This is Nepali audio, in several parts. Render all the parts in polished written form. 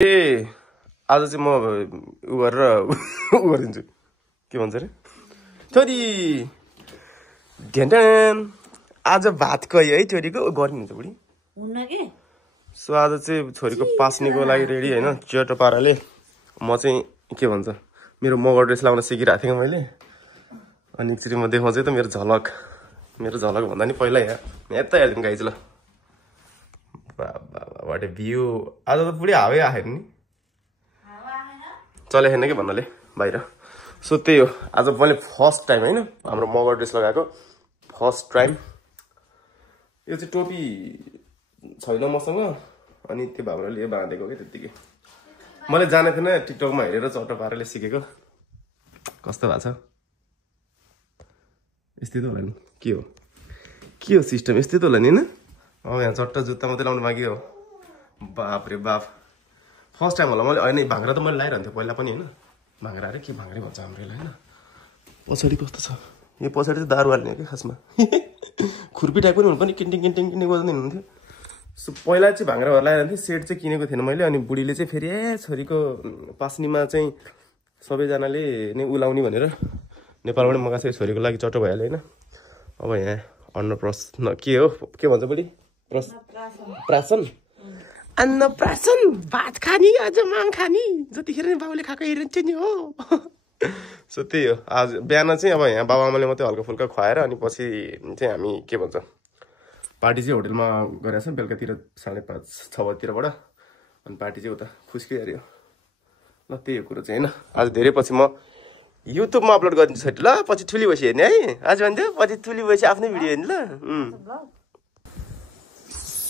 ए आज चाहिँ म उ गरेर उ गरिदिन्छु के भन्छ रे छोरी ढ्यान आज भात खै है छोरीको गरिदिन्छ बुढी हुन्न के सो आज चाहिँ छोरीको पास्नेको लागि रेडी हैन चेटो पाराले म चाहिँ के भन्छ मेरो मगर ड्रेस लाउन सिकिरहेको थिएँ मैले अनि एकचोटि म देखाउँछु त मेरो झलक भन्दा नि पहिला यता हेर्दिनु गाइज ल वाट ए भ्यू आज त पुरै हावै आएन नि चले छैन कि भन्नाले बाहिर सो त्यही हो आज मैले फर्स्ट टाइम हैन हाम्रो मगर ड्रेस लगाएको फर्स्ट टाइम यो चाहिँ टोपी छैन मसँग अनि त्यो भाउराले यो बाँधेको के त्यतिकै मैले जाने थिएन टिकटकमा हेरेर चट्ट पाराले सिकेको कस्तो भएको छ यस्तै त होला नि के हो सिस्टम यस्तै त होला नि हैन अब यहाँ चट्ट जुत्ता मात्रै लाउनु बाँकी हो बाप रे बाप फर्स्ट टाइम होला मैले होइन भाङ्रा त मैले लगाइरहन्थेँ पहिला पनि होइन भाङ्रा अरे के भाङ्रै भन्छ हाम्रो यसलाई होइन पछाडि कस्तो छ यो पछाडि चाहिँ दारू हाल्ने हो कि खासमा खुर्पी टाइप पनि हुनु पनि किन्टिङ गर्दै हुनुहुन्थ्यो सो पहिला चाहिँ भाङ्राहरू लगाइरहन्थेँ सेट चाहिँ किनेको थिएन मैले अनि बुढीले चाहिँ फेरि छोरीको पास्नीमा चाहिँ सबैजनाले नै उलाउने भनेर नेपालबाट मगाएको छ छोरीको लागि चट्टो भइहाल्यो होइन अब यहाँ अन्नप्रशन के हो के भन्छ बुढी प्राशन अन्नप्राशन भात खानी आज माम खानी जतिखेर नि बाबुले खाएको हेरिन्छ नि हो सो त्यही हो आज बिहान चाहिँ अब यहाँ बाबाआमाले मात्रै हल्का फुल्का खुवाएर अनि पछि चाहिँ हामी के भन्छ पार्टी चाहिँ होटलमा गरेको छ बेलुकातिर 5:30-6 बजीतिरबाट अनि पार्टी चाहिँ उता खुस्किहाल्यो ल त्यही हो कुरो चाहिँ होइन आज धेरै पछि म युट्युबमा अपलोड गरिदिन्छु ल पछि ठुली भएपछि हेर्ने है आज भन्थ्यो पछि ठुली भएपछि आफ्नै भिडियो हेर्ने ल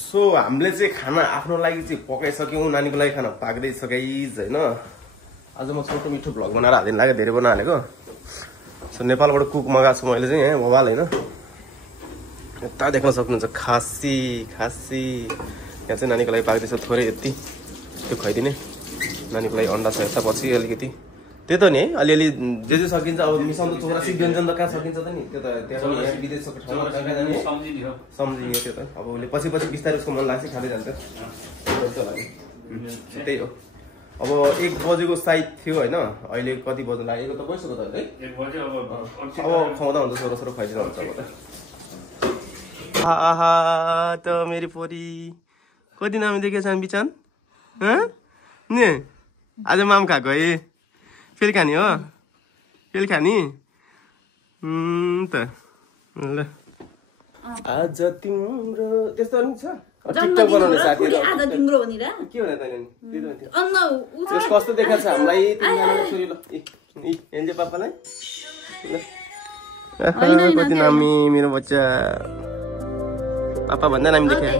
सो हामीले चाहिँ खाना आफ्नो लागि चाहिँ पकाइसक्यौँ नानीको लागि खाना पाक्दैछ गाइज होइन आज म छोटो मिठो भ्लग बनाएर हालिदिनु लाग्यो धेरै बनाइहालेको सो नेपालबाट कुक मगाएको छु मैले चाहिँ यहाँ मोबाइल होइन यता देख्न सक्नुहुन्छ खासी यहाँ चाहिँ नानीको लागि पाक्दैछ थोरै यति त्यो खुवाइदिने नानीको लागि अन्डा छ यता पछि अलिकति त्यही त नि है अलिअलि जे सकिन्छ अब मिसाउनु छोरा व्यञ्जन त कहाँ सकिन्छ त नि त्यो त त्यहाँ पनि विदेशको ठाउँमा कहाँ जाने सम्झिने त्यो त अब उसले पछि बिस्तारै उसको मन लाग्छ खाँदै जान्छ त्यही हो अब 1 बजेको साइड थियो होइन अहिले कति बज्नु लागेको त गइसक्यो त है अब खुवाउँदा हुन्छ छोरो खुवाइदिनु हुन्छ अब त आहा त मेरो पोरी कति नाम देखेछ बिचान नि आज माम खाएको है फेरि खाने हो फेरि खाने त ल आज तिम्रो त्यस्तो नि छ टिकटक बनाउने साथीहरु आज तिम्रो हो नि र के भने तैले नि त्यस कस्तो देखाछ हामीलाई तिमीलाई छोरी ल एन्जे पापालाई ल कति नामी मेरो बच्चा पापा भन्दा नामी देखे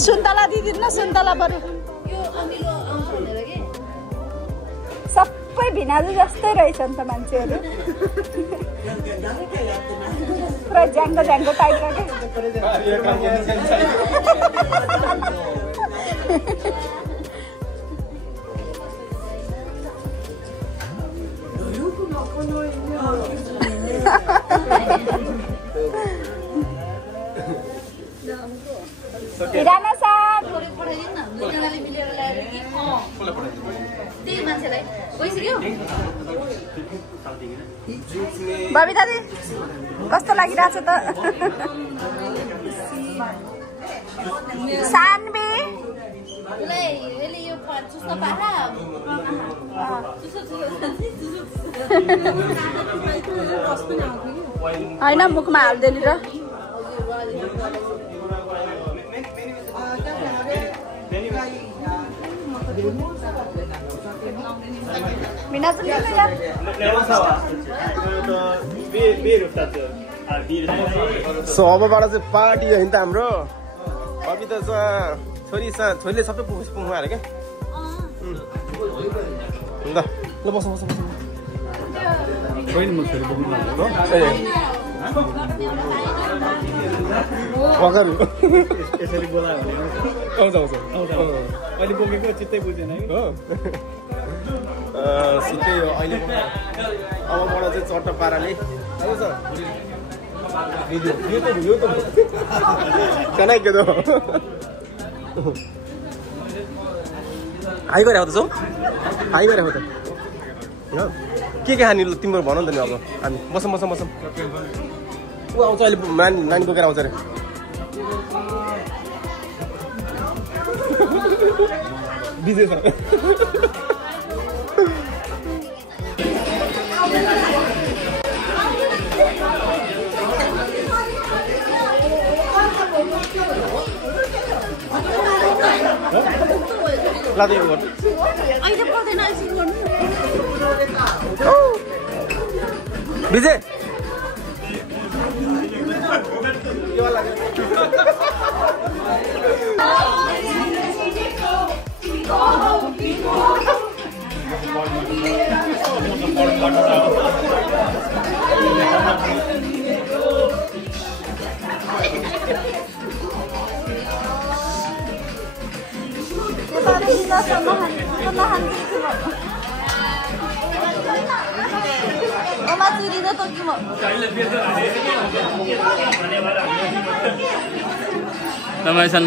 सुन्तला दिदिन सुन्तला बरु सबै भिनाजु जस्तै रहेछ नि त मान्छेहरू पुरा ज्याङ्गो टाइपको बबिता दी कस्तो लागिरहेछ त सानबी होइन मुखमा हाल्दैन र Mina tuh gimana ya? So अबबाट चाहिँ पार्टी हो नि त हाम्रो अभि त छोरीले सबै पुग्नु आयो क्या ल ल बस बस बस होइन म छोरी पुग्नु आएको वगरु यसरी बोलायो भने आउँछ आउँछ अहिले बोकेको चित्तै बुझेन है हो सिधै हो अहिले अबबाट चाहिँ चट्ट पाराले आउँछ यो त ಚೆನ್ನಾಗಿದೆ ಅದು आइ गरे हो त छौ आइ गरे हो त के खाने ल तिम्रो भन नि त नि अब हामी बसौँ बसौँ बसौँ ऊ आउँछ अहिले नानी बोकेर आउँछ अरे बिजे छ लादै गर्नु अहिले पर्दैन एकछिन गर्नु बिजे Oma curi na to gimo. Namaisan.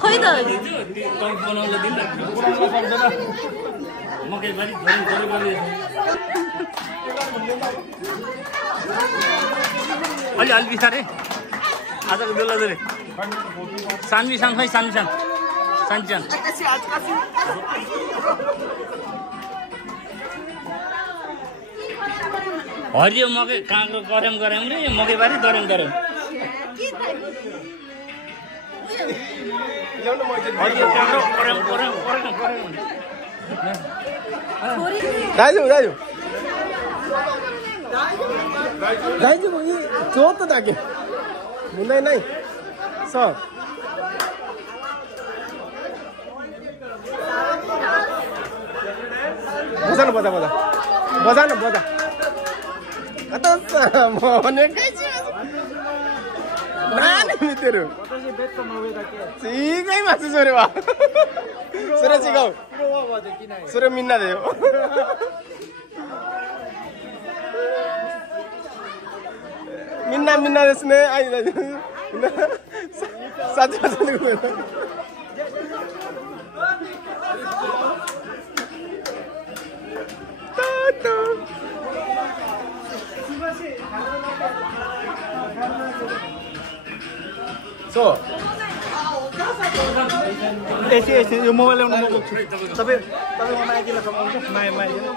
खोइ त अलि अलि बिस्तारै आजको बेला जरे सानवी सान खै सानवी सान सानचान हरियो मकै काँक्रो गरम गरम रे मकैबारी दरम दरम हरियो काँक्रो गरम गरम गरम गरम दाजु दाजु दाजु यी चोट त ताके हुँदैन है सर बजा न बजा बजा बजा न बजा भनेकै नानी तेरो ठिकै मासु छोरे वा सुरे सिकाउ सुरे मिन्ना दे मिन्ना मिन्ना देस्ने आई साथी साथी So, एसी यो मोबाइल ल्याउनु म बोक्छु तपाईँ तपाईँमा आइदिन सक्नुहुन्छ माया आइदिनु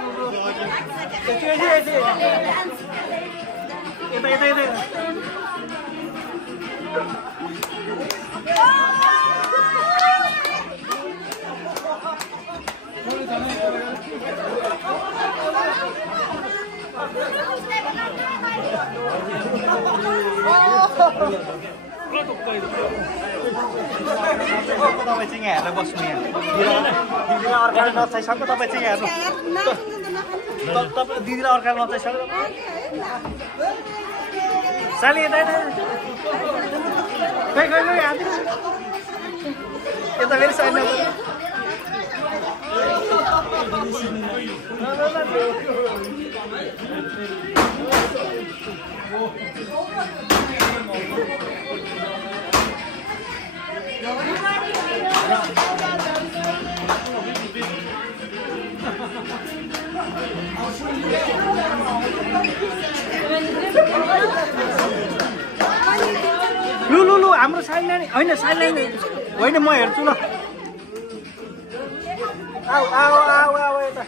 यता यता यता तपाईँ चाहिँ यहाँ हेरेर बस्नु यहाँ दिदीलाई अर्काले नचाहिसक्यो तपाईँ चाहिँ यहाँ हेर्नु तपाईँ दिदीलाई अर्काले नचाहिसक्यो साली यता यता खै खै खै यता फेरि साइड हाम्रो साइडलाइन होइन साइडलाइन होइन म हेर्छु ल आऊ आऊ आऊ आऊ यता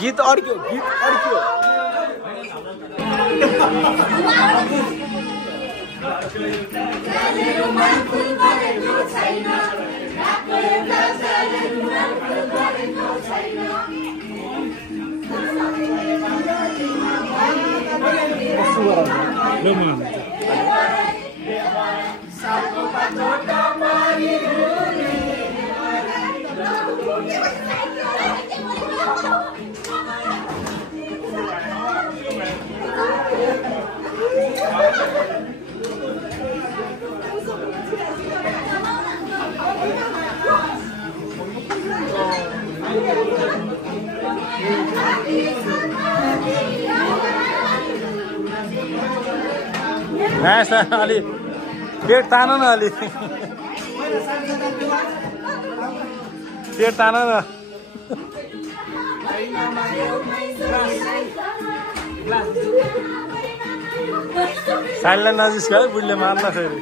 गीत अड्क्यो अलि पेट तान न अलि पेट तान न साइडलाई नजिस्क्यो है बुढीले मार्न फेरि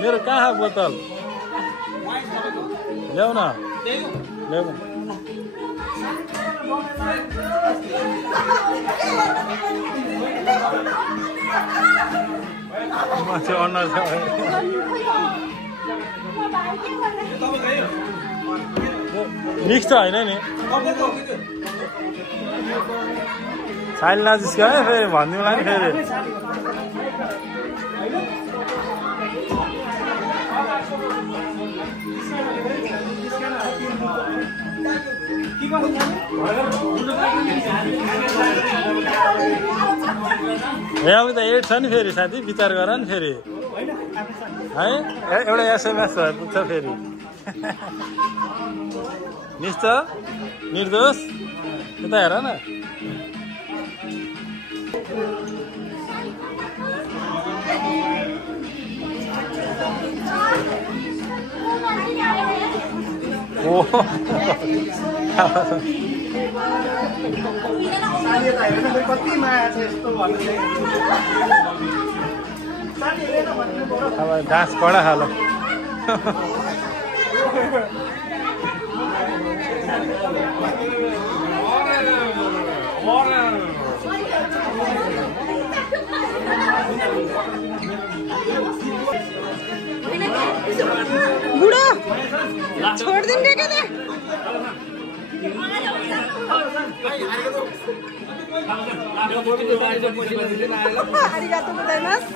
मेरो कहाँ बोतल ल्याउ न ल्याउ मान्छे अनुहार छ मिक्स त होइन नि साइल नजिस्क्यो है फेरि भनिदिउँला नि फेरि यहाँ त 8 छ नि फेरि साथी विचार गर नि फेरि है एउटा एसएमएस पुग्छ फेरि निश्च निर्दोष यता हेर न कति माया छ यस्तो अब डान्स कडा खालो बुढो छोडिदिनु के दे arigatou gozaimasu